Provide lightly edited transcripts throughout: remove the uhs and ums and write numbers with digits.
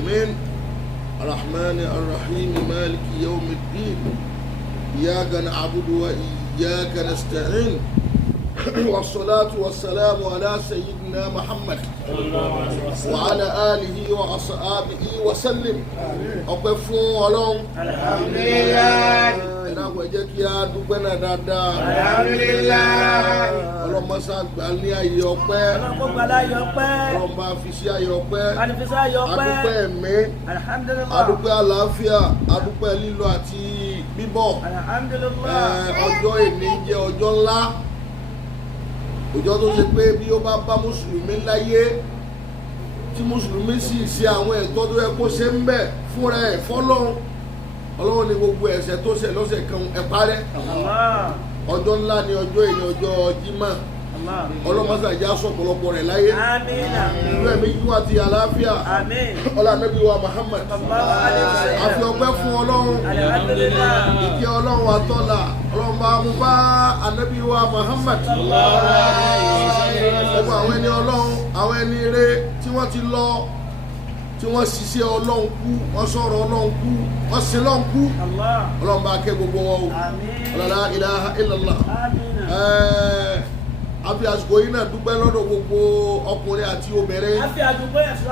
العالمين الرحمن الرحيم مالك يوم الدين إياك نعبد وإياك نستعين والصلاة والسلام على سيدنا محمد وعلى آله وأصحابه وسلم أقفوا ولهم الحمد لله ẹ̀rọ àgbẹ̀jẹ́ kí a dúpẹ́ náà dáadáa. alhamdulilayi. ọlọ́mọṣá gbà ní ayé ọpẹ́. ọlọ́mọgbàlá ayé ọpẹ́. ọlọ́mọ àfisí ayé ọpẹ́. àfisí ayé ọpẹ́. adúpẹ́ ẹ̀mí. alhamdulilayi. adúpẹ́ àlàáfíà. adúpẹ́ lílọ àti bíbọ̀. alhamdulilayi. ọjọ́ èní jẹ́ ọjọ́ ńlá. ọjọ́ tó ṣe pé bí ó bá bá mùsùlùmí láyé tí mùsùlùmí sì ṣe àwọn ẹ̀tọ́ tó yẹ kó ṣe ń bẹ̀ fúnra ẹ̀ fọ́lọ́run. Ọlọ́run ní gbogbo ẹ̀ṣẹ̀ tó ṣẹ̀ lọ́sẹ̀ kan ẹ parẹ́. Ọjọ́ ńlá ni ọjọ́ ìní ọjọ́ Jímọ̀. Ọlọ́mọsàjà sọ̀pọ̀lọpọ̀ rẹ̀ láyé. Ìlú ẹ̀mí yíwá ti àlàáfíà. Ọlá Ànábì wa Muhammad. Àfi ọpẹ́ fún Ọlọ́run. Ìkẹ́ Ọlọ́run àtọ́là. Ọlọ́run bá mú bá Ànábì wa Muhammad. Gbogbo àwọn ẹni Ọlọ́run, àwọn ẹni ire tí wọ́n ti lọ. Tí wọ́n ṣiṣẹ́ Ọlọ́run kú, wọ́n sọ̀rọ̀ Ọlọ́run kú, wọ́n sin Ọlọ́run kú. Ọlọ́run bá kẹ́ gbogbo wọn o. La ilaha illallah. A fi àsìkò yìí náà dúpẹ́ lọ́dọ̀ gbogbo ọkùnrin àti obìnrin. A fi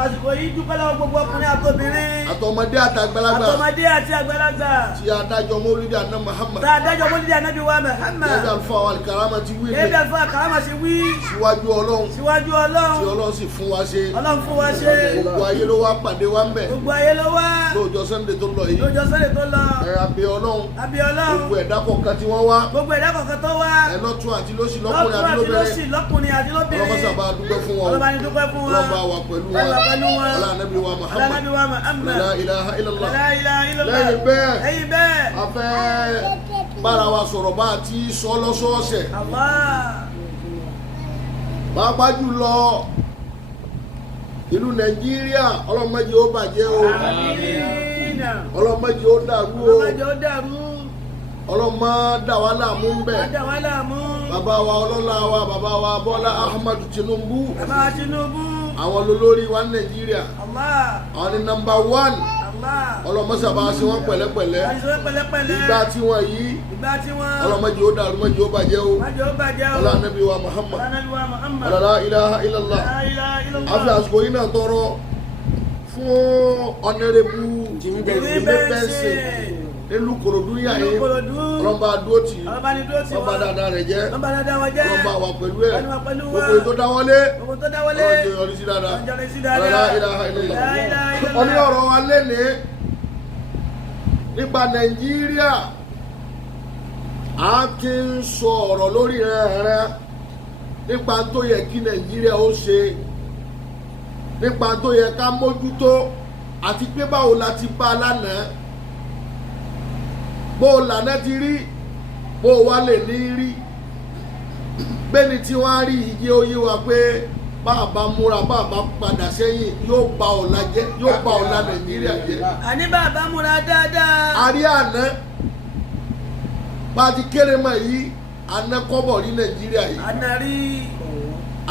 àsìkò yìí dúpẹ́ lọ́dọ̀ gbogbo ọkùnrin àti obìnrin. Àtọmọdé àti àgbàlagbà. Àtọmọdé àti àgbàlagbà. Tí adájọ́ mọ́lídìí àná Muhammad. Tí adájọ́ mọ́lídìí ànábì wa Muhammad. Ẹ̀dá àlùfáà wa Al-Karama ti wí. Ẹ̀dá àlùfáà Al-Karama ti wí. Síwájú Ọlọ́run. Síwájú Ọlọ́run. Tí Ọlọ́run sì fún wa ṣe. Ọlọ́run fún wa ṣe. Gbogbo ayé ló wá pàdé wa ń bẹ̀. Gbogbo ayé ló wá. Lóòjọ́ Sunday tó lọ yìí. Lóòjọ́ Sunday tó lọ. Àbí Ọlọ́run. Àbí Ọlọ́run. Gbogbo ẹ̀dá kọ̀ọ̀kan tí wọ́n wá. Gbogbo ẹ̀dá kọ̀ọ̀kan tó wá. Lọ́tún àti lósì lọ́kùnrin àti lóbìnrin. Ọlọ́mọsà bá dúpẹ́ fún wọn. Ọlọ́mọba ni dúpẹ́ fún wọn. Ọlọ́mọba wà pẹ̀lú wọn. Ọlá Ànábì wa Muhammad. La ilaha illallah. Lẹ́yìn bẹ́ẹ̀. A fẹ́ bára wa sọ̀rọ̀ bá a ti sọ lọ́sọ̀ọ̀sẹ̀. Pàápàá jùlọ ìlú Nàìjíríà ọlọ́mọdé ó bàjẹ́ o. Ọlọ́mọdé ó dàrú o. Ọlọ́mọ dà wá láàmú ń bẹ̀. Bàbá wa ọlọ́lá wa bàbá wa Bọ́lá Ahmadu Tinubu. Àwọn olórí wa ní Nàìjíríà. Àwọn ni nọ́mbà 1. Ọlọ́mọsàbà ṣe wọ́n pẹ̀lẹ́pẹ̀lẹ́. Ìgbà tí wọ́n yìí. Ọlọ́mọdé ó dàrú mọ́dé ó bàjẹ́ o. Ọlá Ànábì wa Muhammad. La ilaha illallah. Àfi àsìkò yìí náà tọrọ fún ọ̀nẹ́rẹ́bù Jimmy nílùú Kòròdú yà yín ọlọ́mọba dúró tì í ọlọ́mọba dáadáa rẹ̀ jẹ́ ọlọ́mọba wà pẹ̀lú ẹ̀ gbogbo ètò dáwọ́lé ọlọ́jọ́ yọrí sí dáadáa la ilaha illallah. Ọní ọ̀rọ̀ wa lénìí nípa Nàìjíríà a ti ń sọ ọ̀rọ̀ lórí rẹ̀ nípa tó yẹ kí Nàìjíríà ó ṣe nípa tó yẹ ká mójútó àti pé báwo la ti bá a lánàá. Bó lànà ti rí bó wá lè ní rí bẹ́ni tí wọ́n á rí iye oyé wa pé bàbá múra bàbá padà sẹ́yìn yóò bà ọ̀la jẹ́ yóò bà ọ̀la Nàìjíríà jẹ́. Àní bàbá múra dáadáa. Àrí àná bá ti kéré mọ̀ yìí àná kọ́bọ̀ rí Nàìjíríà yìí. Àná rí.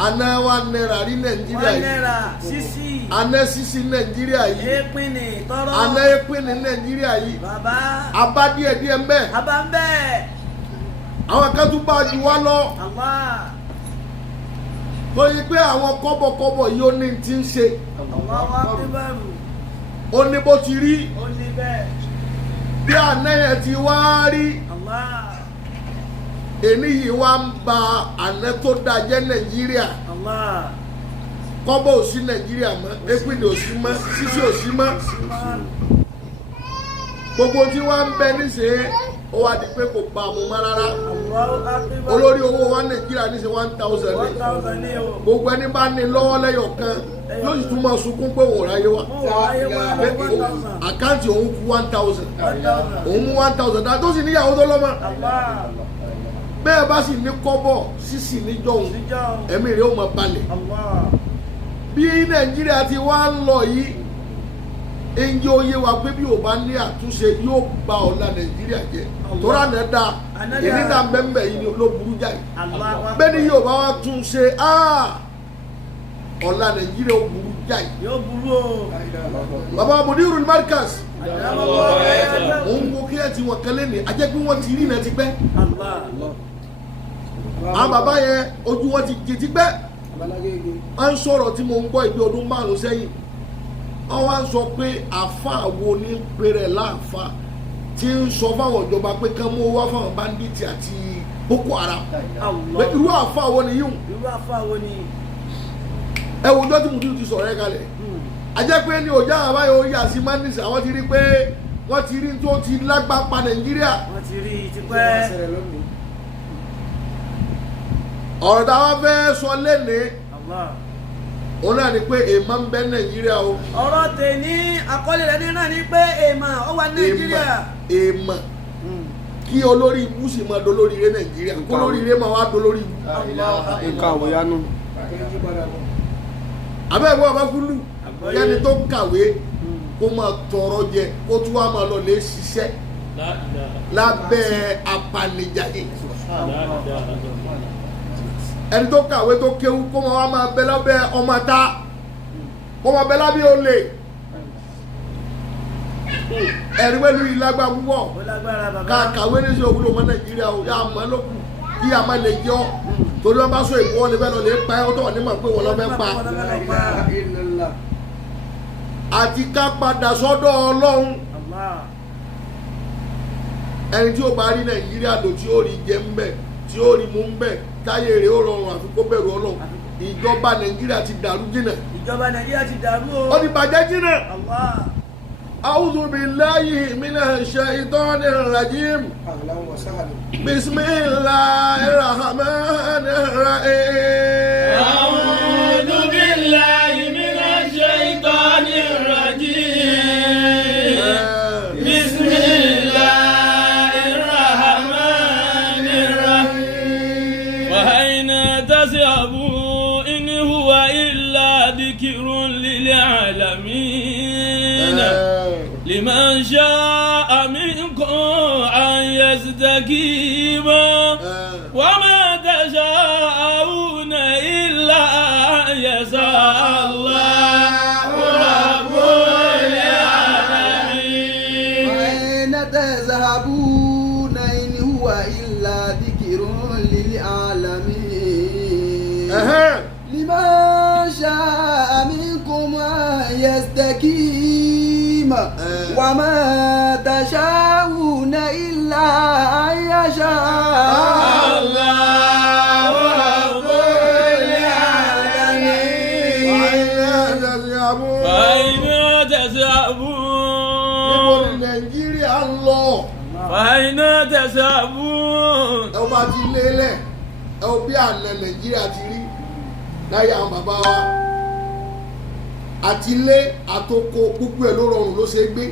Àná wa náírà rí Nàìjíríà yìí. 1 náírà sísì. Àná sísì Nàìjíríà yìí. Èpinni tọrọ. Àná èpinni Nàìjíríà yìí. Bàbá. Abá díẹ̀díẹ̀ ń bẹ. Abá ń bẹ. Àwọn kan tún bá ju wá lọ. Tó yí pé àwọn kọ́bọ̀kọ́bọ̀ yìí ó ní ti ń ṣe. Ó ní bó ti rí. Ó ní bẹ́ẹ̀. Bí àná yẹn ti wá rí. Èní yìí wá ń ba àná tó dáa jẹ́ Nàìjíríà. Kọ́bọ̀ ò sí Nàìjíríà mọ́, èpìnì ò sí mọ́, sísí ò sí mọ́. Gbogbo tí wọ́n ń bẹ níṣẹ́ ó wá di pé kò bá mu mọ́ rárá. Olórí owó wa Nàìjíríà níṣẹ́ 1000 ní. Gbogbo ẹni bá ní lọ́wọ́ lẹ́yọ̀ kan yóò sì tún máa sunkún pé òun ráyé wa. Àkáǹtì òun kú 1000. Òun mú 1000 dáa tó sì níyàwó tó lọ́mọ. Bẹ́ẹ̀ bá sì ní kọ́bọ̀ sísì níjọ́hun ẹ̀mí rẹ̀ ó máa balẹ̀. Bí Nàìjíríà ti wá ń lọ yìí ẹnjẹ́ oyé wa pé bí o bá ní àtúnṣe yóò ba ọ̀la Nàìjíríà jẹ́ tóra náà da èmi náà bẹ́ẹ̀ yìí ló burú jáì bẹ́ẹ̀ ni yóò bá wa tún ṣe ọ̀la Nàìjíríà ó burú jà yìí. yóò burú o. bàbá Mudirul Markaz. àdàmọ́ òun wo kí ẹ ti wọ̀n kẹ́lẹ́ ní ajẹ́ pé wọ́n ti rí náà ti pẹ́. àwọn bàbá yẹn ojú wọn ti jẹ ti pẹ́. wọ́n ń sọ̀rọ̀ tí mo ń gbọ́ ìgbé ọdún 5 sẹ́yìn. wọ́n wá ń sọ pé àáfàá wo ní péré láàfáà tí ń sọ fáwọn ìjọba pé kán mú wá fáwọn bandits àti Boko Haram. pé irú àáfàá wo ni yíwùn. irú àfáà wo ni. ẹ wo ọjọ́ tí mo ti sọ̀rọ̀ ẹ kalẹ̀. ajẹ́ pé ní ọjà àbáyọ yà sí mandis àwọn ti rí pé wọ́n ti rí tó ti lágbá pa Nàìjíríà. wọ́n ti rí i tipẹ́. ọ̀rọ̀ táwọn fẹ́ sọ lẹ́nìí òun náà ni pé èèmọ̀ ń bẹ Nàìjíríà o. ọ̀rọ̀ tèmi àkọlé rẹ̀ ní náà ni pé èèmọ̀ ó wà Nàìjíríà. èèmọ̀ kí olórí ibú sì máa dolórí ilé Nàìjíríà kó lórí ilé máa wá dolórí ibú. nǹkan àwòyánú. abẹ́ẹ̀wò ọbakúlù yẹni tó kàwé kó máa tọrọ jẹ kó tún wá máa lọ lè ṣiṣẹ́ lábẹ́ apanijayé. ẹni tó kàwé tó kéwú kó máa bẹ lábẹ́ ọmọ ta kó máa bẹ lábẹ́ olè. ẹ̀rí pẹ̀lú ìlágbá púpọ̀ ká kàwé ní sí òwúlò ọmọ Nàìjíríà o yà á mọ́ lókù kí a máa lè jọ torí wọn bá sọ ìbò wọn lè fẹ́ lọ lè pa ẹ́ ó tọ̀ ní mọ̀ pé wọn lọ fẹ́ pa. àti ká padà sọ́dọ̀ Ọlọ́run ẹni tí ó bá rí Nàìjíríà lò tí ó rí jẹ ń bẹ̀ tí ó rí mú ń bẹ̀ táyé rẹ̀ ó rọrùn àfi kó bẹ̀rù Ọlọ́run. ìjọba Nàìjíríà ti dàrú jìnnà. ìjọba Nàìjíríà ti dàrú o. ó ti bàjẹ́ jìnnà. أعوذ بالله من الشيطان الرجيم بسم الله الرحمن الرحيم أعوذ بالله من الشيطان الرجيم بسم الله الرحمن الرحيم وأين تذهبوا إن هو إلا ذكر للعالمين لمن شاء منكم أن يستقيم وما تشاءون إلا أن يشاء الله رب العالمين وأين تذهبون إن هو إلا ذكر للعالمين لمن شاء منكم أن يستقيم وما تشاءون إلا أن يشاء الله رب العالمين. فأين تذهبون Nàìjíríà ń lọ. فأين تذهبون. ẹ bá ti lélẹ̀ ẹ bí àná Nàìjíríà ti rí láyé àwọn bàbá wa àti ilé àtòkò gbogbo ẹ̀ ló rọrùn ló ṣe gbé.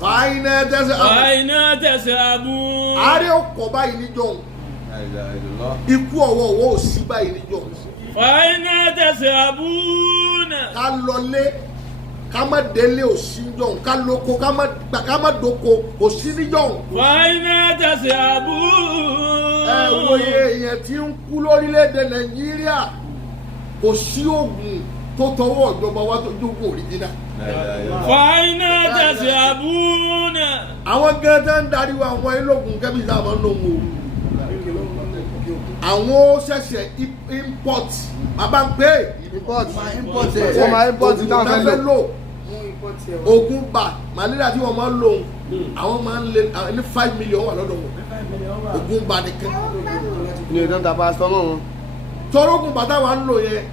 fàáyínà tẹ̀sàbùn. àárẹ̀ ọkọ̀ báyìí níjọ́ ikú ọ̀wọ̀ọ̀wọ̀ ò sí báyìí níjọ́. fàáyínà tẹ̀sàbùn. ká lọlé ká má délé ò sí níjọ́ ká lóko ká má dóko ò sí níjọ́. fàáyínà tẹ̀sàbùn. ẹ wo iye èèyàn tí ń kú lórílẹ̀‐èdè Nàìjíríà kò sí oògùn tó tọwọ́ ìjọba wa tó jókòó òrìjìnà. fàáyínà tẹ̀sàbùn. àwọn gẹ́gẹ́ ń darí wa àwọn ilógun kẹ́bí sáà máa ń lò wọ́n. àwọn ó ṣẹ̀ṣẹ̀ import bàbá ń pè é. import wọ́n máa import táwọn fẹ́ lò. oògùn bá malaria tí wọ́n máa ń lò àwọn máa ń lé ní 5 million wà lọ́dọ̀ wọn. oògùn bá nìkan. ní ìdán tàbá sọmọ wọn. tọrọgùn bàtà wà ń lò yẹn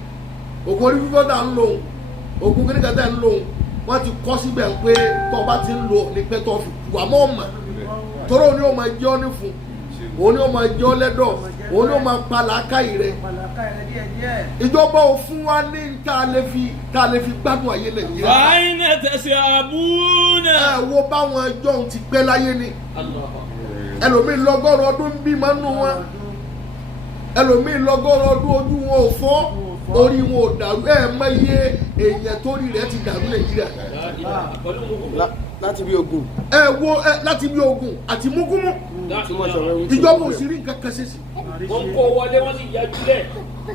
oògùn orí fífọ́ tà ń lò oògùn kíníkà tà ń lò wọ́n ti kọ́ síbẹ̀ pé tó bá ti ń lò ní pẹ́ tó fi wà mọ́ ọ̀mà tọ́rọ ni ó máa jẹ́ ọ́ ní fún òun ni ó máa jẹ́ ọ́ lẹ́dọ̀ òun ni ó máa pa làákàyè rẹ̀ ìjọba ò fún wa ní tá a lè fi gbádùn ayé Nàìjíríà. fàáyínà tẹ̀sàbùn. ẹ wo báwọn ẹjọ́ òun ti pẹ́ láyé ni ẹlòmíín lọ́gọ́rùn ọdún bí máa ń nù wọn ẹlòmíín lọ́gọ́rùn ọdún ojú wọn ò fọ́ orí wọn ò dàrú mọ iye èèyàn tó rí rẹ̀ ti dàrú Nàìjíríà láti bí ogun. wo láti bí ogun àti mugumu ìjọba òsìrí nǹkan kan ṣe sí. wọ́n kó wọlé wọ́n sì yájú lẹ̀.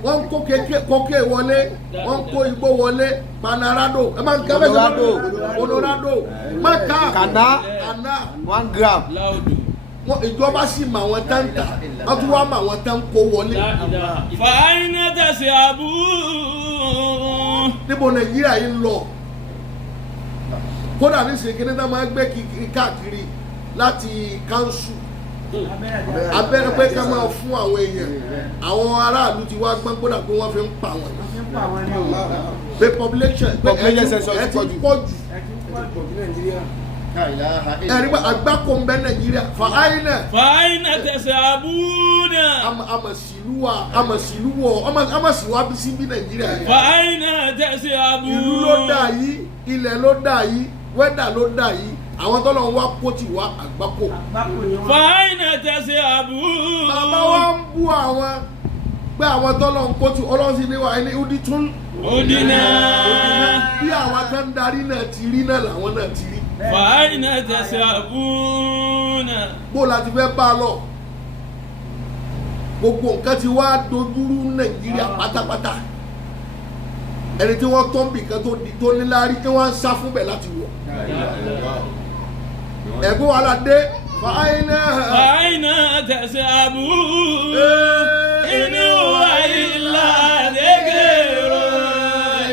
wọ́n kó kókè wọlé wọ́n kó igbó wọlé panarado ẹ máa ń kẹ́ bẹ́ẹ̀ Colorado maka Kana 1 gram. wọn ìjọba sì mà wọn tán ta wọn tún wá mà wọn tán kó wọlé. fàáyínà tẹ̀sí àbú. níbo Nàìjíríà yìí ń lọ kódà ní sèkéde náà máa gbé kiri káàkiri láti kánsù abẹ́rẹ́ pé ká máa fún àwọn èèyàn àwọn aráàlú ti wá gbọ́n gbọ́dọ̀ pé wọ́n fi ń pa wọ́n pé population pé ẹ ti pọ̀ jù ẹ̀rí pé àgbákò ń bẹ Nàìjíríà fàáyínà tẹ̀sí àbú náà. amasiwa bí sí bí Nàìjíríà yìí. fàáyínà tẹ̀sí àbú. ìlú ló dà yìí ilẹ̀ ló dà yìí wẹ́dà ló dà yìí àwọn tọ́lọ̀ ń wá kóòtù wá àgbákò. fàáyínà tẹ̀sí àbú. bàbá wa ń bú àwọn pé àwọn tọ́lọ̀ ń kóòtù ọlọ́run sì ní wa ẹni ó di tún. Odina. bí àwọn tó ń darí náà ti rí náà làwọn náà ti rí. fàáyínà tẹ̀sí àbú náà. bó la ti fẹ́ bá a lọ gbogbo nǹkan ti wá dojúrú Nàìjíríà pátápátá ẹni tí wọ́n tọ́ nbìkan tó níláárí tí wọ́n ń sá fún bẹ̀ láti wọ̀ ẹ̀gbọ́n wàhálà dé fàáyínà tẹ̀sí àbú. inú wa ilà dégèrò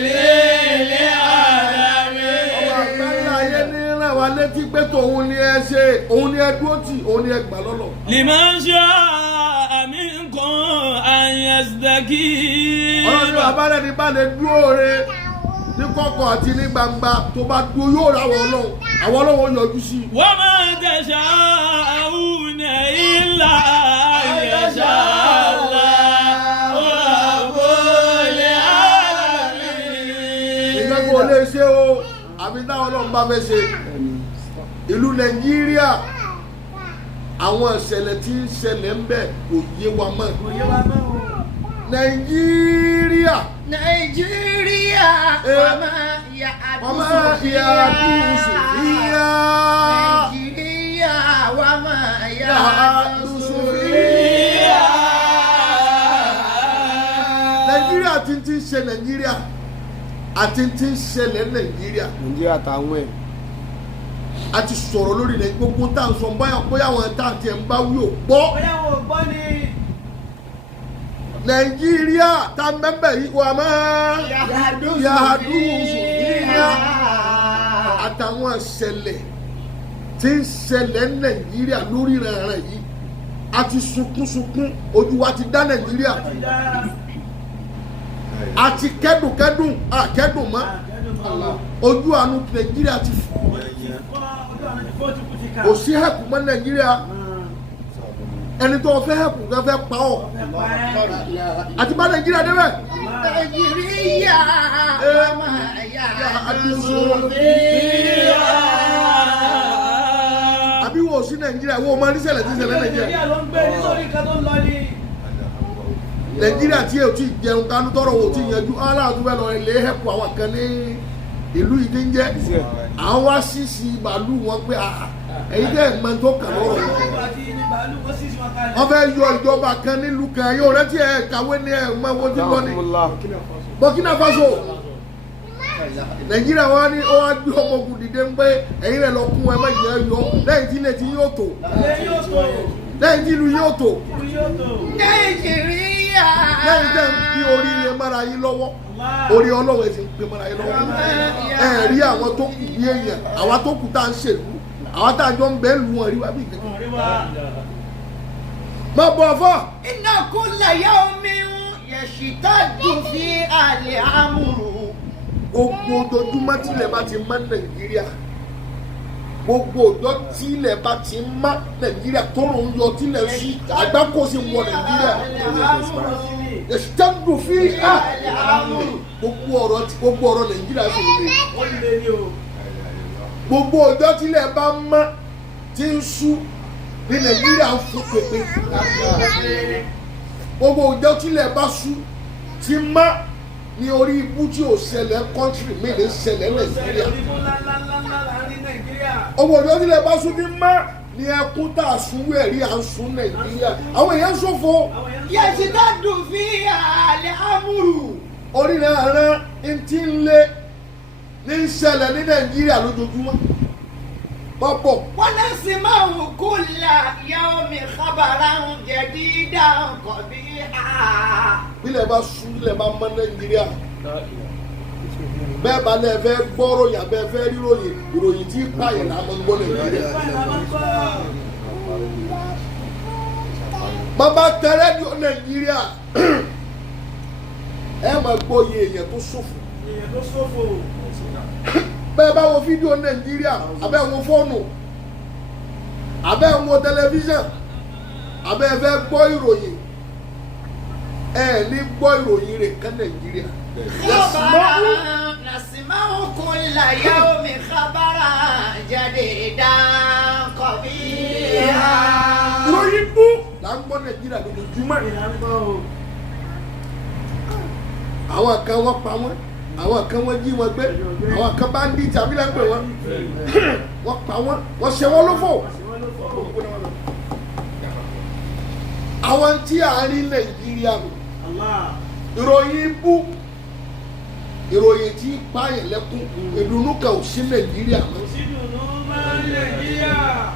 lélẹ̀ àdàmé. ọmọ àgbáńlá ayé ní ràn wá létí pé tòun ni ẹ ṣe òun ni ẹ dúró tì òun ni ẹ gbà lọ́lọ́. limanṣẹ́ àmì nǹkan àyẹ̀sìdẹ́kì. ọlọ́dún abálẹ̀ ní balẹ̀ dúró re ní kọ̀kọ̀ àti ní gbangba tó bá dúró yóò ra àwọn ọlọ́wọ́ yọjú sí. wọ́n máa ń tẹ̀sà àwọn ilà àyẹ̀sà ìgbẹ́kọ̀ lè ṣe o àbí táwọn ọlọ́run bá fẹ́ ṣe. ìlú Nàìjíríà àwọn ìṣẹ̀lẹ̀ tí ń ṣẹlẹ̀ ń bẹ kò yé wa mọ́. Nàìjíríà wàmà yà àdúsù fìyà. Nàìjíríà wàmà yà àdúsù fìyà. Nàìjíríà ti ń ṣe Nàìjíríà àti ti ń ṣẹlẹ̀ Nàìjíríà. Nàìjíríà táwọn ẹ̀. a ti sọ̀rọ̀ lórí rẹ̀ gbogbo tá à ń sọ bóyá àwọn tá à ti ẹ̀ ń bá wí ò gbọ́. bóyá wọn ò gbọ́ ni. Nàìjíríà tá a mẹ́bẹ̀ yìí wà máa yàdú sùfìyà àtàwọn ìṣẹ̀lẹ̀ tí ń ṣẹlẹ̀ Nàìjíríà lórí rẹ̀ yìí a ti sunkún ojú wa ti dá Nàìjíríà a ti kẹ́dùn àkẹ́dùn mọ́ ojú àánú Nàìjíríà ti fọ́ kò sí hẹ́pù mọ́ Nàìjíríà ẹni tó fẹ́ hẹ́pù kan fẹ́ pa ọ́ àti bá Nàìjíríà débẹ̀. Nàìjíríà wàmà yà àdúsù fìyà. àbí wo sí Nàìjíríà wo máa ní ṣẹlẹ̀ tí ṣẹlẹ̀ Nàìjíríà ló ń gbé nítorí kan tó ń lọ ní. Nàìjíríà tí èyí ti jẹun kánú tọrọ wò tí yanjú aláàtú bẹ́ẹ̀ lọ ilé hẹ́pù àwọn kan ní ìlú yìí ti ń jẹ́ àwọn wá sísì bàálù wọn pé èyí tẹ́ ẹ̀ mọ tó kàn lọ́rọ̀ wọ́n fẹ́ yọ ìjọba kan nílùú kan yóò rántí ẹ̀ kàwé ní ẹ̀ mọ owó tí lọ ní Burkina Faso Nàìjíríà wọn ní ó wá gbé ọmọ ogun dìde ń pé ẹ̀yin rẹ̀ lọ kún ẹ má jẹ́ yọ lẹ́yìn tí ilé ti yóò tó lẹ́yìn tí ìlú yóò tó Nàìjíríà lẹ́yìn tẹ́ ń bí oríire mára yín lọ́wọ́ orí Ọlọ́run ẹ̀ sì ń pè mára yín lọ́wọ́ ẹ̀ rí àwọn tó kù bí èèyàn àwa tó kù tá à ń ṣèlú àwọn tá a jọ ń bẹ́ẹ̀ lù wọ́n rí wa bí ìkẹ́kẹ́. má bọ̀ fọ́. inna kulla yawmin yashtaddu fi al-amru. gbogbo ojoojúmọ́ tílẹ̀ bá ti mọ́ Nàìjíríà gbogbo ọjọ́ tílẹ̀ bá ti mọ́ Nàìjíríà tó ló ń yọ tílẹ̀ sí àgbákò sí wọ Nàìjíríà yashtaddu fi al-amru gbogbo ọ̀rọ̀ Nàìjíríà sì lè gbogbo ọjọ́ tílẹ̀ bá mọ́ tí ń ṣú ní Nàìjíríà ń fún pépé gbogbo ọjọ́ tílẹ̀ bá ṣú tí mọ́ ní orí ibú tí ò ṣẹlẹ̀ kọ́ńtírì mi lè ṣẹlẹ̀ Nàìjíríà. owó ọjọ́ nílẹ̀ bá sún ní má ní ẹkún tá a sún wẹ̀rí à ń sún Nàìjíríà àwọn èèyàn ṣòfò. yẹ̀sì tó dùn fi àlẹ́ àmúrù. orílẹ̀ àárẹ̀ ntí ń lé ní ṣẹlẹ̀ ní Nàìjíríà lójoojúmọ́ pọ́pọ̀. wọ́n lè sì máa wù kú la yẹ́wò mi kábàárà ń jẹ dídá ọkọ̀ bí i. bílẹ̀ bá sún bílẹ̀ bá mọ́ Nàìjíríà bẹ́ẹ̀ bá lẹ́ fẹ́ gbọ́rọ̀ yà bẹ́ẹ̀ fẹ́ ríròyìn ìròyìn tí pààyàn là máa ń gbọ́ Nàìjíríà. bàbá tẹ rédíò Nàìjíríà ẹ máa gbọ́ iye èèyàn tó ṣòfò. bẹ́ẹ̀ bá wo fídíò Nàìjíríà abẹ́ wo fóònù abẹ́ wo tẹlifíṣàn abẹ́ fẹ́ gbọ́ ìròyìn ẹ ní gbọ́ ìròyìn rẹ̀ ká Nàìjíríà. nasimahu kulla yawmi khabara jadida qabiha. ìròyìn bú là ń gbọ́ Nàìjíríà lójoojúmọ́. àwọn kan wọ́n pa wọ́n àwọn kan wọ́n jí wọn gbé àwọn kan bá ń dí tàbí lẹ́gbẹ̀ẹ́ wọn wọ́n pa wọ́n wọ́n ṣe wọ́n lófò. àwọn tí a rí Nàìjíríà nù ìròyìn bú ìròyìn tí pààyàn lẹ́kún ìdùnnú kan ò sí Nàìjíríà mọ́.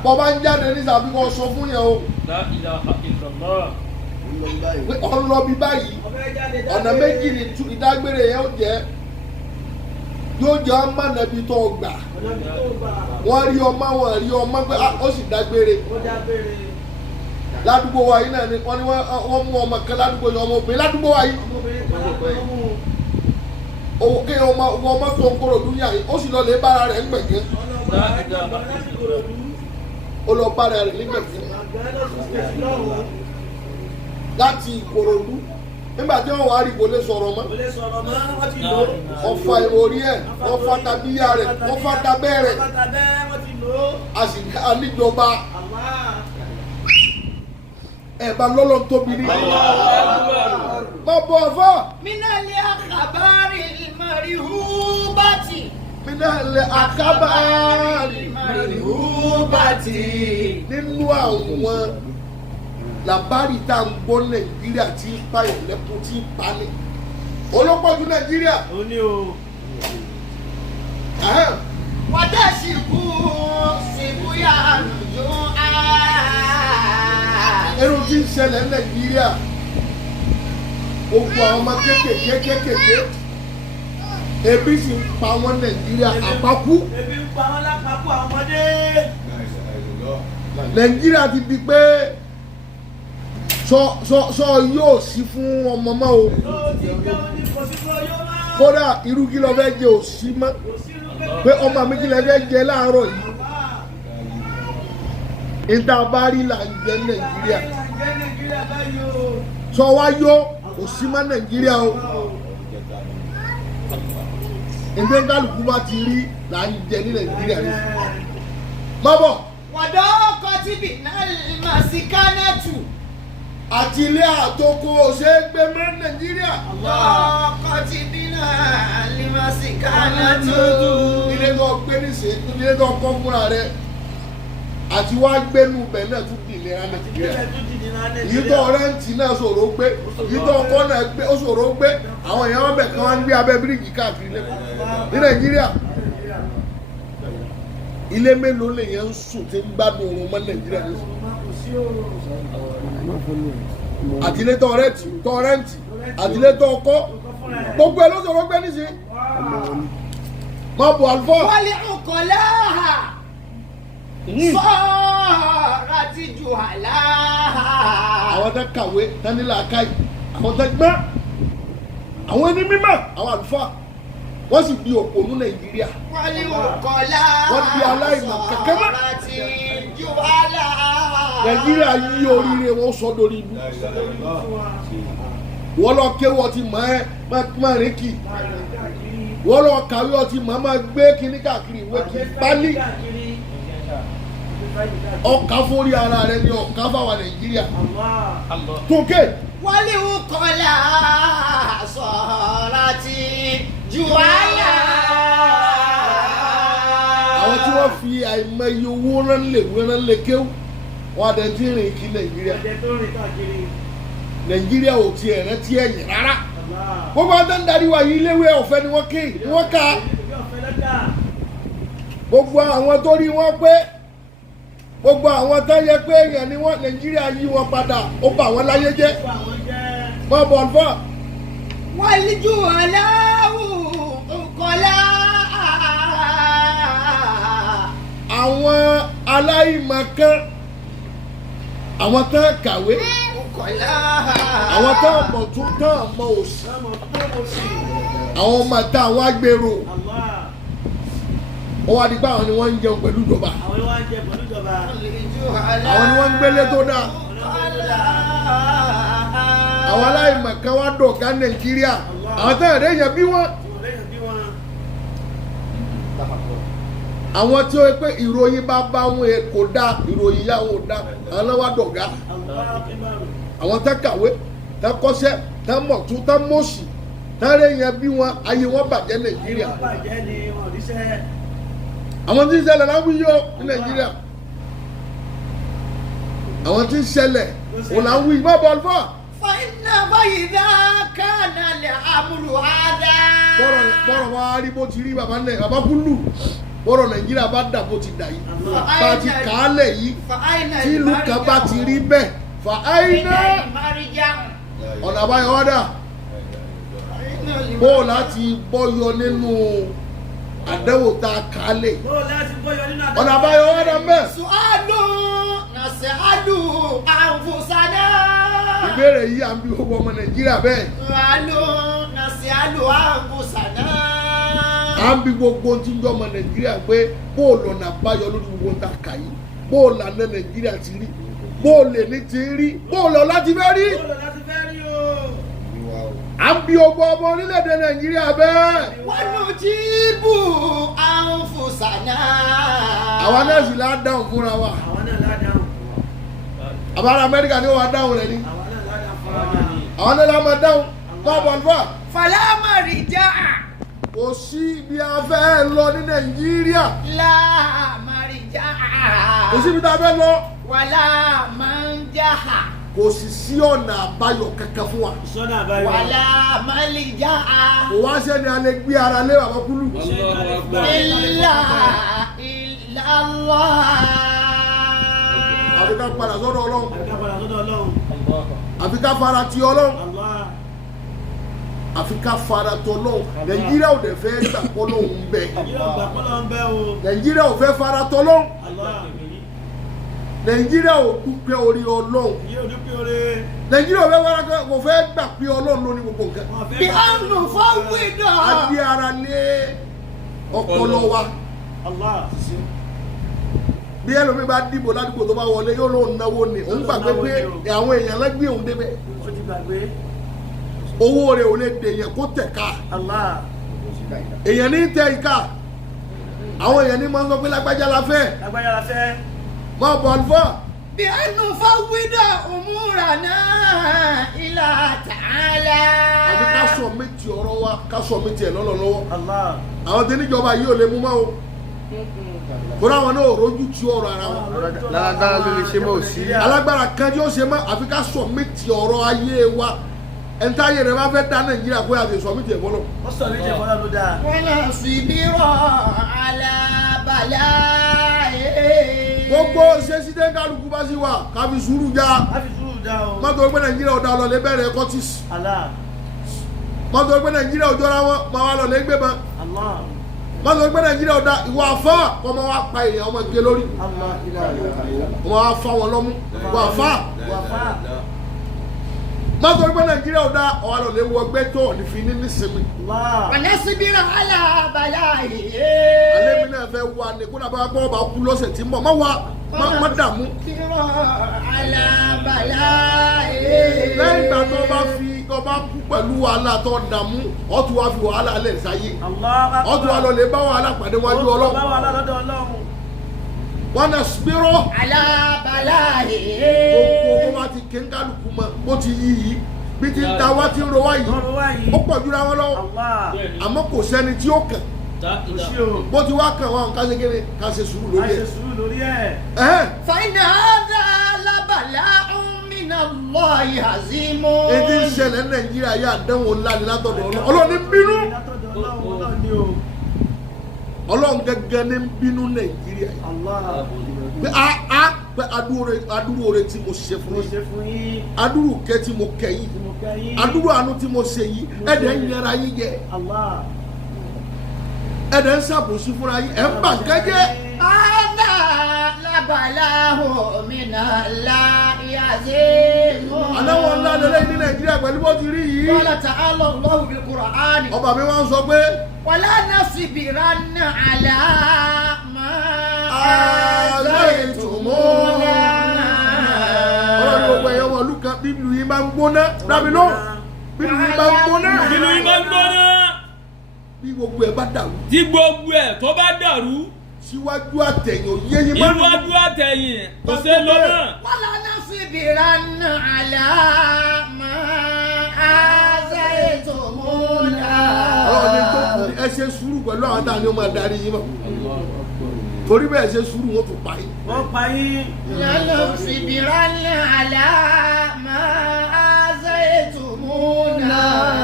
bọ́ bá ń jáde ní sàbí wọn sọ fún yẹn o ọlọ́bí báyìí ọ̀nà méjì ni ìdágbére yẹn ó jẹ́ yóò jẹ́ ọmọnàbí tó gbà wọ́n rí ọmọ wọn rí ọmọ pé ó sì dágbére ládùúgbò wa yìí náà ni wọ́n ní wọ́n mú ọmọ kan ládùúgbò yìí ọmọ obìnrin ládùúgbò wa yìí owó kéèyàn ọmọ tó ń kóró dúnyà yìí ó sì lọ lè bára rẹ̀ ń gbẹ̀gẹ́ ó lọ bára rẹ̀ ní gbẹ̀gẹ́ láti Ìkòròdú nígbà tí wọ́n wá rí kò lè sọ̀rọ̀ mọ́ ọ̀fà ìròrí ẹ̀ wọ́n fa tabíyà rẹ̀ wọ́n fa tabẹ́ rẹ̀ àníjọba ẹ̀bá lọ́lọ́ tóbi ní. má bọ̀ ọ̀fọ́. minali akabari marihubati. minali akabari marihubati. nínú àwọn làbárì tá à ń gbọ́ Nàìjíríà tí ń pààyàn lẹ́kùn tí ń pani olópọ̀jù Nàìjíríà. ó ní o. wàdà ṣìkú ṣìbúyà lójú ẹrù tí ń ṣẹlẹ̀ Nàìjíríà gbogbo àwọn ọmọ kéékèèké ebi sì ń pa wọ́n Nàìjíríà àpapọ̀. ebi ń pa wọ́n lápapọ̀ àwọn ọmọdé. Nàìjíríà ti di pé sọ yóò sí fún ọmọ mọ́ o kódà irú kí lọ fẹ́ jẹ òsì mọ́ pé ọmọ mi kí lọ fẹ́ jẹ láàárọ̀ yìí ìta bá rí là ń jẹ Nàìjíríà sọ wá yó òsì mọ́ Nàìjíríà o ìdè kálukú bá ti rí là ń jẹ ní Nàìjíríà ní má bọ̀. wàdọ́ kọtíbì náà mà sí kánẹ́tù. àti ilé àtòkò ṣe é gbé mọ́ Nàìjíríà. ọkọ̀ ti bí náà lè má sí kánẹ́tù. ilé tó gbé níṣẹ́ ilé tó kọ́ fúnra rẹ̀ àti wá gbénu bẹ̀ náà tún di ìlera Nàìjíríà. yìí tó rẹ́ǹtì náà ṣòro gbé yìí tó kọ́ náà gbé ó ṣòro gbé àwọn èèyàn wọn bẹ̀ kí wọ́n ń gbé abẹ́ bíríìjì káàkiri lẹ́kọ̀ọ́ ní Nàìjíríà. ilé mélòó lèèyàn ń sùn tí ń gbádùn oorun mọ́ Nàìjíríà ní sùn. àtìlé tó rẹ́ǹtì àtìlé tó kọ́ gbogbo ẹ̀ ló sọ̀rọ̀ gbé níṣẹ́. má bọ̀ àlùfọ́. wálé ọkọ̀ láhà sọ́ọ̀rọ̀ àti jù àlá. àwọn tẹ kàwé tánilà káyì àwọn tẹ gbẹ́ àwọn ẹni mímọ́ àwọn àlùfáà wọ́n sì di òpònú Nàìjíríà. wálé ọkọ̀ láhà wọ́n di aláìmọ̀ kẹ̀kẹ́ mọ́. sọ́ọ̀rọ̀ àti jù àlá. Nàìjíríà yí oríire wọn sọ lórí ibú. wọ́n lọ kéwọ́ ọtí mọ́ ẹ máa rìn kì. wọ́n lọ kàwé ọtí mọ́ máa gbé kíní káàkiri ìwé kì í pálí. ọkà fórí ara rẹ ni ọkà fáwọn Nàìjíríà. tókè والوكلاء صارت جوالا. àwọn tí wọ́n fi àìmọye owó rán lè kéwù wọ́n adẹ tí ń rìn kí nàìjíríà nàìjíríà ò tiẹ̀ rántí ẹ̀yìn rárá gbogbo àwọn tó ń darí wa yìí léwé ọ̀fẹ́ ni wọ́n ké ni wọ́n ká gbogbo àwọn tó rí wọn pé gbogbo àwọn tó yẹ pé èèyàn ni wọ́n nàìjíríà yí wọn padà ó bà wọ́n láyé jẹ́ mọ́ bọ̀ fọ́. والجولاء عقلاء. àwọn aláìmọ̀kan àwọn tó kàwé àwọn tó mọ̀ tún tó mọ̀ òsì àwọn ọmọ tá àwọn agbèrò wọ́n wá di pé àwọn ni wọ́n ń jẹun pẹ̀lú ìjọba àwọn ni wọ́n ń gbélé tó dáa àwọn aláìmọ̀kan wá dọ̀gá nàìjíríà àwọn tó ẹ̀rẹ́ yẹn bí wọ́n àwọn tí ó yẹ pé ìròyìn bá wọn kò dá ìròyìn yà wọn ò dá àwọn náà wá dọ̀gá àwọn tó kàwé tó kọ́ṣẹ́ tó mọ̀ tún tó mọ̀ọ́sì tó ẹ̀rẹ́ yẹn bí wọn ayé wọn bàjẹ́ nàìjíríà àwọn tí ń ṣẹlẹ̀ láwùjọ ní nàìjíríà àwọn tí ń ṣẹlẹ̀ òun là ń wí má bọ́ọ̀lù fọ́. فإنما إذا كان الأمر هذا. bọ́rọ̀ wa rí bó ti rí bàbá kúlù bọ́rọ̀ nàìjíríà bá dà bó ti dà yìí bá ti kà á lẹ̀ yìí tí ìlú kan bá ti rí bẹ́ẹ̀ fa àìná ọ̀nà àbáyọ ọ̀dà bó láti bọ́yọ nínú àdéhùn tá a kà á lẹ̀ ọ̀nà àbáyọ ọ̀dà mẹ́. سؤال نسأل أنفسنا. ìbéèrè yìí à ń bi gbogbo ọmọ nàìjíríà bẹ́ẹ̀. سؤال نسأل أنفسنا. à ń bi gbogbo tí ń jọ ọmọ nàìjíríà pé bóòlù ọ̀nà àbáyọ lórí gbogbo ń ta kà yìí bóòlù àná nàìjíríà ti rí bóòlù èní ti rí bóòlù ọ̀la ti fẹ́ rí. à ń bi gbogbo ọmọ orílẹ̀-èdè nàìjíríà bẹ́ẹ̀. ونجيب أنفسنا. àwa náà sì lá dáhùn fúnra wa. àbára amẹ́ríkà ni wọ́n á dáhùn rẹ̀ ni. àwọn náà lá máa dáhùn má bọ̀ nípa. فلا مرجع. kò sí ibi a fẹ́ lọ ní nàìjíríà. لا مرجع. kò sí ibi tá a fẹ́ lọ. ولا منجح. kò sì sí ọ̀nà àbáyọ kankan fún wa. ولا ملجأ. kò wá sẹ́ni a lè gbé ara lé bàbá kúlù. إلا الله. àfi ká padà sọ́dọ̀ ọlọ́run. àfi ká fara ti ọlọ́run. àfi ká fara tọ ọlọ́run. nàìjíríà ò dẹ̀ fẹ́ gbà pọ́lọ́run ń bẹ. nàìjíríà ò fẹ́ fara tọ ọlọ́run. nàìjíríà ò dúpẹ́ orí ọlọ́run. nàìjíríà ò fẹ́ fara tọ kò fẹ́ gbà pé ọlọ́run ló ní gbogbo nǹkan. bí a nù fọwọ́dọ̀. a di ara lé ọpọlọ wa. bí ẹlòmíì bá dìbò ládùúgbò tó bá wọlé yóò lóun náwó ni òun gbàgbé pé àwọn èèyàn lẹ́gbẹ̀ẹ́ òun débẹ̀ owó rẹ̀ ò lè dèèyàn kó tẹ̀ ká èèyàn ní tẹ ìka àwọn èèyàn ní máa ń sọ pé lágbájá la fẹ́ máa bọ̀ àlùfáà. bí a nù fọwọ́dọ̀ òmùrà náà ilà tààlà. àbí ká sọ méjì ọ̀rọ̀ wa ká sọ méjì ẹ̀ lọ́lọ́lọ́wọ́ àwọn tí níjọba yìí ò lè mú mọ́ o kóra wọn náà rojú tí ọ̀rọ̀ ara wọn. lágbára ló lè ṣe mọ́ òsì. alágbára kan tí ó ṣe mọ́ àfi ká sọ méjì ọ̀rọ̀ ayé wa ẹ̀ńtá ayé rẹ̀ bá fẹ́ dá nàìjíríà kó yà sọ méjì ẹ̀fọ́ lọ. wọ́n lọ sí bírọ̀ alábàlá. gbogbo ṣe sídẹ́ kálukú bá sí wa ká fi sùúrù já mọ́tò gbé nàìjíríà ọ̀dà ọ̀lọ́ lé bẹ̀rẹ̀ kọ́tìs mọ́tò gbé nàìjíríà òjọ́ra wọn máa wà lọ lé gbé bọ́n mọ́tò gbé nàìjíríà ọ̀dà ìwà àfá kọ́ máa wá pa èèyàn ọmọ gé lórí wọ́n wá fá wọn lọ́mú ìwà àfá mọ́tò gbé nàìjíríà ọ̀dà ọ̀wà lọ lé wọ gbé tó ní fi ní nísìmí. wọ́n lọ sí bírọ̀ alábàlá yìí. alẹ́ mi náà fẹ́ wà ní kó dàbá gbọ́ ọba kú lọ́sẹ̀ tí ń bọ̀ má wà má dààmú. bírọ̀ alábàlá yìí. lẹ́yìn ìgbà tó bá fi ọba kú pẹ̀lú wàhálà tó dààmú ọ̀tún wá fi wàhálà lẹ̀ sáyé ọ̀tún wá lọ lè bá wàhálà pàdé wájú ọlọ́run. wọ́n náà bírọ̀ alábàlá yìí. gbogbo bó bá ti kéńkálùkù mọ́ bó ti yí yìí bí ti ń ta wá tí ń ro wá yìí ó pọ̀ jura wọn lọ́wọ́ àmọ́ kò sẹ́ni tí ó kàn bó ti wá kàn wọn ká ṣe kéré ká ṣe sùúrù lórí ẹ̀. fàyínà àdá alábàlá min Allahi azim. èdè ìṣẹ̀lẹ̀ Nàìjíríà yà dánwò ńlá ni látọ̀dọ̀ Ọlọ́run ní bínú Ọlọ́run gẹ́gẹ́ ní bínú Nàìjíríà pé pé adúrú oore tí mo ṣe fún yín adúrú kẹ́ tí mo kẹ́ yín adúrú àánú tí mo ṣe yín ẹ̀dẹ̀ ń yẹra yín jẹ ẹ̀dẹ̀ ń ṣàbòsí fúnra yín ẹ̀ ń bà kẹ́jẹ́. àdá lábàláhù minallahi azim. aláwọ̀ ńlá lélẹ́yìn ní Nàìjíríà pẹ̀lú bó ti rí yìí. qala ta'ala Allahu bil Qur'ani. ọba mi wá ń sọ pé. wala nasibiranna ala ma azaytumuna. ọlọ́run gbogbo ẹ̀yọ́ wọn lùkà bíbélù yìí máa ń gbóná dábì lóhùn bíbélù yìí máa ń gbóná. bíbélù yìí máa ń gbóná. bí gbogbo ẹ̀ bá dàrú. tí gbogbo ẹ̀ tó bá dàrú. síwájú àtẹ̀yìn òye yín máa ń lò. iwájú àtẹ̀yìn kò ṣe lọ náà. wala nasibiranna ala ma azaytumuna. ọlọ́run ní tó kù ní ẹ ṣe sùúrù pẹ̀lú àwọn táwọn ni ó máa darí yín mọ̀. torí bẹ́ẹ̀ ṣe sùúrù wọn tún pa yín. wọ́n pa yín. nasibiranna ala ma azaytumuna.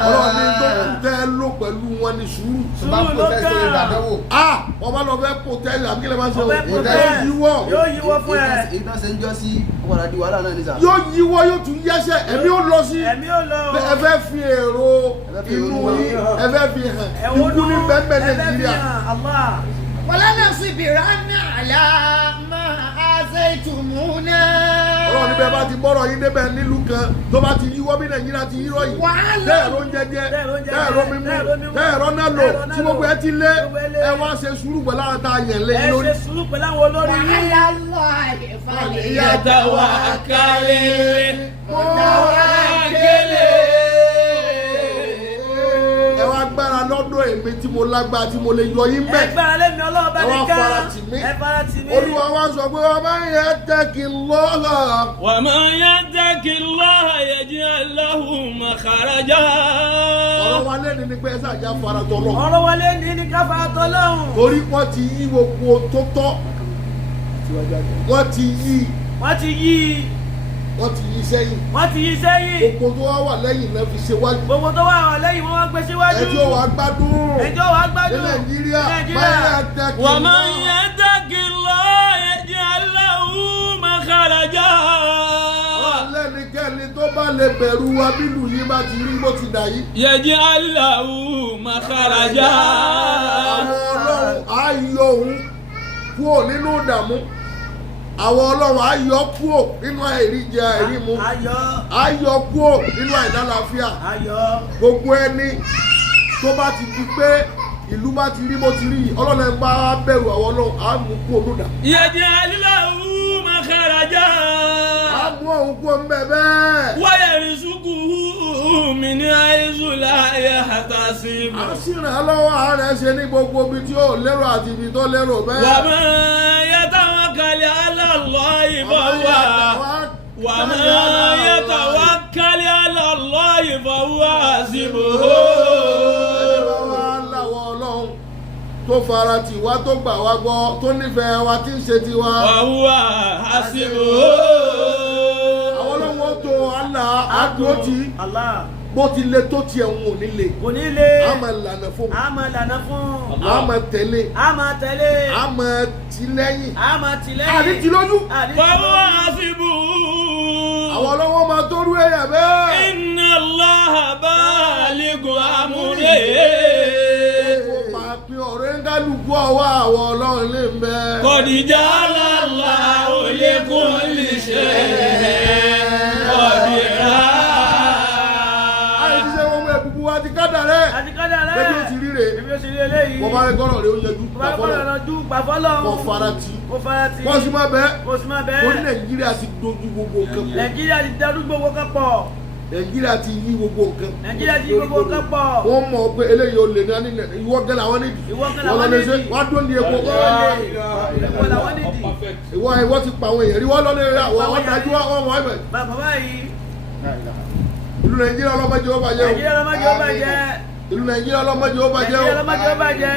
ọlọ́run ní tó kù tẹ́ ẹ lò pẹ̀lú wọn ní sùúrù. sùúrù ló kàn. wọ́n bá lọ fẹ́ pòtẹ́lì àbíkẹ́lẹ́ máa ń ṣe ọbẹ̀ pòtẹ́lì yóò yíwọ́ fún ẹ. ìtàn ṣe ń jọ sí wàrà di wàhálà náà níta. yóò yíwọ́ yóò tún yẹ́sẹ̀ ẹ̀mí ó lọ sí. ẹ̀mí ò lọ. ẹ fẹ́ fi èrò inú yín ẹ fẹ́ fi hàn ikú ní bẹ́ẹ̀ Nàìjíríà. wala nasibiranna ala ma azaytumuna. ọlọ́run níbẹ̀ bá ti bọ́rọ̀ yín débẹ̀ nílùú kan tó bá ti yíwọ́ bí Nàìjíríà ti yíwọ́ yìí. tẹ́ẹ̀rọ ń jẹjẹ tẹ́ẹ̀rọ mímú tẹ́ẹ̀rọ náà lò tí gbogbo ẹ ti lé ẹ wá ṣe sùúrù pẹ̀lú àwọn tá a yẹn lé yín lórí. ẹ ṣe sùúrù pẹ̀lú àwọn olórí yín. ala Allahi falyatawakkal mutawakkil. ẹ wá gbára lọ́dọ̀ èmi tí mo lágbára tí mo lè yọ yín bẹ́ẹ̀. ẹ gbára lẹ́mi Ọlọ́run bá nìkan. ẹ wá fara tì mí. ẹ fara tì mí. Olúwa wá sọ pé wa man yattaqillaha. wa man yattaqillaha yaj'al lahu makhraja. ọ̀rọ̀ wa lẹ́ni ni pé ẹ ṣàjà fara tọ́lọ̀. ọ̀rọ̀ wa lẹ́ni ni ká fara tọ́lọ́hùn. torí wọ́n ti yí gbogbo tó tọ́ wọ́n ti yí sẹ́yìn. wọ́n ti yí sẹ́yìn. gbogbo tó wá wà lẹ́yìn náà fi ṣe wájú. gbogbo tó wà lẹ́yìn wọ́n wá gbé síwájú. ẹjọ́ wa gbádùn. ẹjọ́ wa gbádùn. ní Nàìjíríà báyà tẹ́kì. wa man yattaqillaha yaj'al lahu makhraja. ọ̀lẹ́nikẹ́ni tó bá lè bẹ̀rù wa bílù yìí bá ti rí bó ti dà yìí. yaj'al lahu makhraja. àwọn Ọlọ́run á yọ òun kúrò nínú ìdààmú. àwọn Ọlọ́run á yọ kúrò nínú àìríjẹ àìrímu. á yọ kúrò nínú àìdálàáfíà. gbogbo ẹni tó bá ti di pé ìlú bá ti rí bó ti rí yìí Ọlọ́run ẹ̀ bá bẹ̀rù àwọn Ọlọ́run á mú kú olódà. yaj'al lahu makhraja. á mú òun kú ọmọ bẹ́ẹ̀. wa yarzuquhu min haythu la yahtasib. a sì ràn án lọ́wọ́ àárẹ̀ ṣe ní gbogbo ibi tí ó lérò àti ibi tó lérò bẹ́ẹ̀. wa man yatawakkal ala Allahi fahuwa hasbuh. tó fara tì wá tó gbà wá gbọ́ tó nífẹ̀ẹ́ wa tí ń ṣe tiwa. fahuwa hasbuh. àwọn olówó tó àdúró tí bó ti le tó tiẹ̀ ń wò nílé. kò ní le. a máa lànà fún. a máa lànà fún. a máa tẹ̀lé. a máa tẹ̀lé. a máa tì lẹ́yìn. a máa tì lẹ́yìn. àní ti lójú. fahuwa hasbuh. àwọn olówó máa tóru ẹ̀yà bẹ́ẹ̀. inna Allaha balighu amrihi. pàápín ọ̀rẹ́ ń kálukú ọwọ́ àwọn Ọlọ́run lè ń bẹ. qad ja'ala Allahu li kulli shay'in qadira. àìsíṣẹ́ wọn mú ẹ̀bùkún wa ti kádà rẹ̀. bẹ́ẹ̀ bí ó ti rí rè. wọ́n bá rẹ̀ gbọ́dọ̀ rẹ̀ ó yanjú gbàfọ́lọ́. kò fara tì. kò sì má bẹ́ẹ̀. kò ní Nàìjíríà ti dojú gbogbo nǹkan pọ̀. Nàìjíríà ti dojú gbogbo nǹkan pọ̀. Nàìjíríà ti yí gbogbo nǹkan. Nàìjíríà ti yí gbogbo nǹkan pọ̀. wọ́n mọ̀ pé eléyìí ò lè ní alẹ́ ìwọ gẹ́lẹ́ àwọn nídìí. wọ́n lọ ṣe wọ́n á dún ní epo. ìwọ ti pa àwọn èèyàn rí wọ́n lọ lé àwọn dájú wọn wọ́n ibẹ̀. bàbá yìí. ìlú nàìjíríà ọlọ́mọdé ó bàjẹ́ o. nàìjíríà ọlọ́mọdé ó bàjẹ́. ìlú nàìjíríà ọlọ́mọdé ó bàjẹ́ o. nàìjíríà ọlọ́mọdé ó bàjẹ́.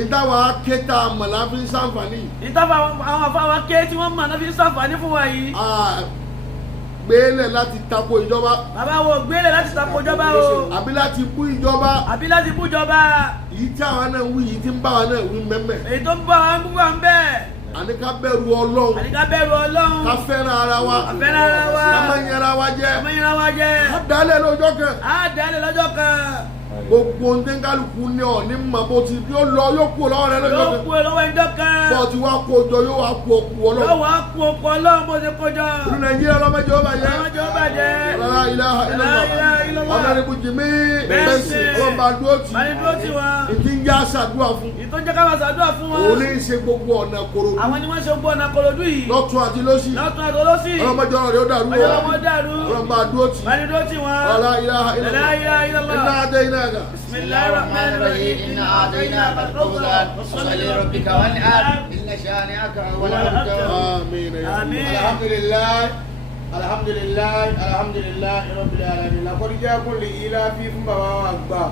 ìtawà kéta mọ̀lá fi ń sàǹfààní. ìtawà àwọn afáwa ké tí wọ́n mọ̀ náà fi ń sàǹfààní fún wa yìí. gbélé láti tako ìjọba. bàbá wo gbélé láti tako ìjọba o. àbí láti bú ìjọba. àbí láti bú ìjọba. èyí tí àwọn náà wí yìí tí ń bá wa náà wí mẹ́mẹ́. èyí tó ń bá wa ń wà ń bẹ́ẹ̀. àní ká bẹ̀rù ọlọ́run. àní ká bẹ̀rù ọlọ́run. ká fẹ́ràn ara wa. ká fẹ́ràn ara wa. ká má yẹra wa jẹ. ká má yẹra wa jẹ. á dálẹ̀ lọ́jọ́ kan. á dálẹ̀ lọ́jọ́ kan. gbogbo ndé kálukú ní ọ ní mọ bó ti bí ó lọ yóò kú lọ́wọ́ rẹ lọ́jọ́ kan. yóò kú lọ́wọ́ ẹjọ́ kan. bọ́ọ̀ ti wá kó jọ yóò wá kú ọkú ọlọ́run. yóò wá kú ọkú ọlọ́run bó ṣe kó jọ. ìlú nàìjíríà ọlọ́mọdé ó bàjẹ́. ọlọ́mọdé ó bàjẹ́. la ilaha illallah. ọ̀nàdìbò jìmí bẹ́ẹ̀sì ọlọ́mọba dúró tì. bani dúró tì wọn. ìdí ń já sàdúrà fún. ìtọ́jẹ́ ká máa sàdúrà fún wọn. òun ní í ṣe gbogbo ọ̀nà Kòròdú. àwọn ni wọ́n ṣe gbogbo ọ̀nà Kòròdú yìí. lọ́tún àti lósì. lọ́tún àti lósì. ọlọ́mọdé ọ̀rọ̀ rẹ̀ ó dàrú. ọlọ́mọdé dàrú. ọlọ́mọba dúró tì. bani dúró tì wọn. la ilaha illallah. iná adé iná ẹ̀gà. bismillahir rahmanir rahim. إنا أعطيناك الكوثر فصل لربك وانحر إن شانئك هو الأبتر. آمين يا رب. آمين. الحمد لله الحمد لله الحمد لله رب العالمين. لقد جاءكم لإيلاف فيكم بوا أكبر.